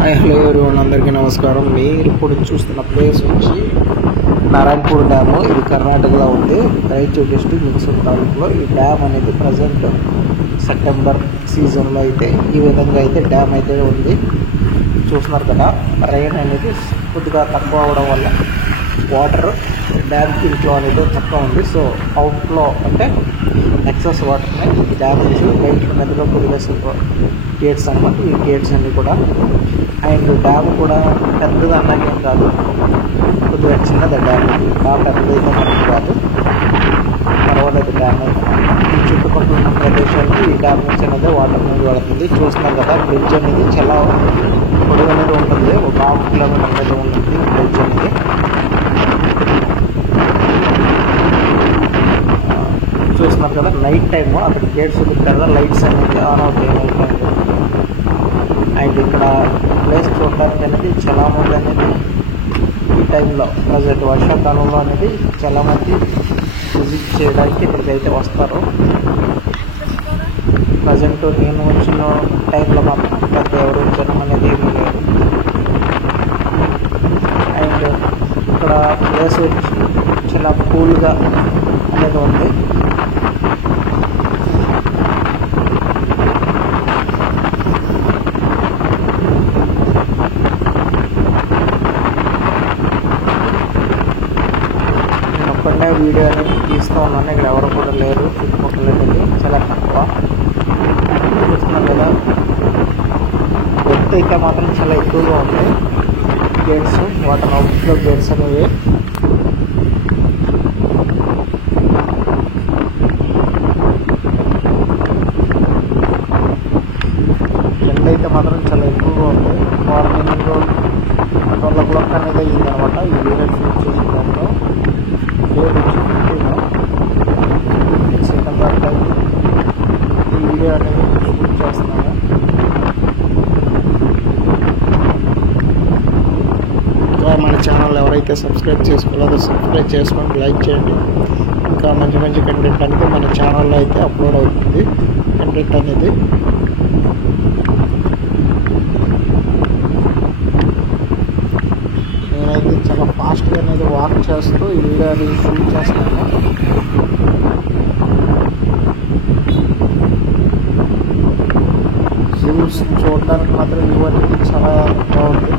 Hi hello everyone, అందరికీ నమస్కారం. మీరు ఇప్పుడు చూస్తున్న ప్లేస్ వచ్చి నారాయణపూర్ డ్యాము. ఇది కర్ణాటకలో ఉంది, రాయచూర్ డిస్ట్రిక్ట్ మిక్సూర్ తాలూకులో. ఈ డ్యామ్ అనేది ప్రజెంట్ సెప్టెంబర్ సీజన్లో అయితే ఈ విధంగా అయితే డ్యామ్ అయితే ఉంది. చూస్తున్నారు కదా, రైన్ అనేది కొద్దిగా తక్కువ అవడం వల్ల వాటర్ డ్యామ్కి ఇంట్లో అనేది తక్కువ ఉంది. సో అవుట్లో అంటే ఎక్సెస్ వాటర్ని ఈ డ్యామ్ నుంచి బయటకు నదిలో వదిలేసిన గేట్స్ అన్నమాట. ఈ గేట్స్ అన్నీ కూడా, అండ్ డ్యామ్ కూడా పెద్దది అన్నకేం కాదు, కొద్దిగా చిన్నది డ్యామ్. బాగా పెద్దదైతే మనకి కాదు, పర్వాలేదు డ్యామ్ అయితే. ఈ చుట్టుపక్కల ఉన్న ప్రదేశానికి ఈ డ్యామ్ నుంచి అనేది వాటర్ అనేది వెళుతుంది. చూస్తున్నాం కదా, బ్రిడ్జ్ అనేది చాలా పొడవు అనేది ఉంటుంది, ఒక 1/2 కిలోమీటర్ అనేది ఉంటుంది బ్రిడ్జ్ అనేది. చూస్తున్నారు కదా, నైట్ టైము అక్కడ గేట్స్ ఉంది కదా, లైట్స్ అనేది ఆన్ అవుతాయి నైట్ టైం. అండ్ ఇక్కడ ప్లేస్ చూడడానికి అనేది చాలామంది అనేది ఈ టైంలో ప్రజెంట్ వర్షాకాలంలో అనేది చాలామంది విజిట్ చేయడానికి ఇక్కడికి అయితే వస్తారు. ప్రజెంట్ నేను వచ్చిన టైంలో మాత్రం పెద్ద ఎవరు జనం అనేది ఏమీ లేదు. అండ్ ఇక్కడ ప్లేస్ వచ్చి చాలా కూల్గా అనేది ఉంది. వీడియో అనేది తీస్తూ ఉన్నాను, ఇక్కడ ఎవరు కూడా లేరు, చుట్టుపక్కల అనేది చాలా తక్కువ. చూస్తున్నాం కదా, ఎత్తు అయితే మాత్రం చాలా ఎక్కువగా ఉంటాయి గేట్స్, వాటర్ అవుట్లో గేట్స్ అనేవి. ఎండ అయితే మాత్రం చాలా ఎక్కువగా ఉంటాయి. మార్నింగ్ 12 o'clock అనేది అయ్యిందనమాట ఈ వీడియో షూట్ చేసిన టైంలో. సెప్టెంబర్ టైం ఈ వీడియో అనేది షూట్ చేస్తున్నాను. ఇంకా మన ఛానల్ ఎవరైతే సబ్స్క్రైబ్ చేసుకోలేదో సబ్స్క్రైబ్ చేసుకోండి, లైక్ చేయండి. ఇంకా మంచి మంచి కంటెంట్ అనేది మన ఛానల్లో అయితే అప్లోడ్ అవుతుంది కంటెంట్ అనేది. నేనైతే చాలా ఫాస్ట్గా అనేది వాక్ చేస్తూ ఈ వీడియో అనేది షూట్ చేస్తున్నాను. వ్యూస్ చూడడానికి మాత్రం వ్యూ అనేది చాలా బాగుంది.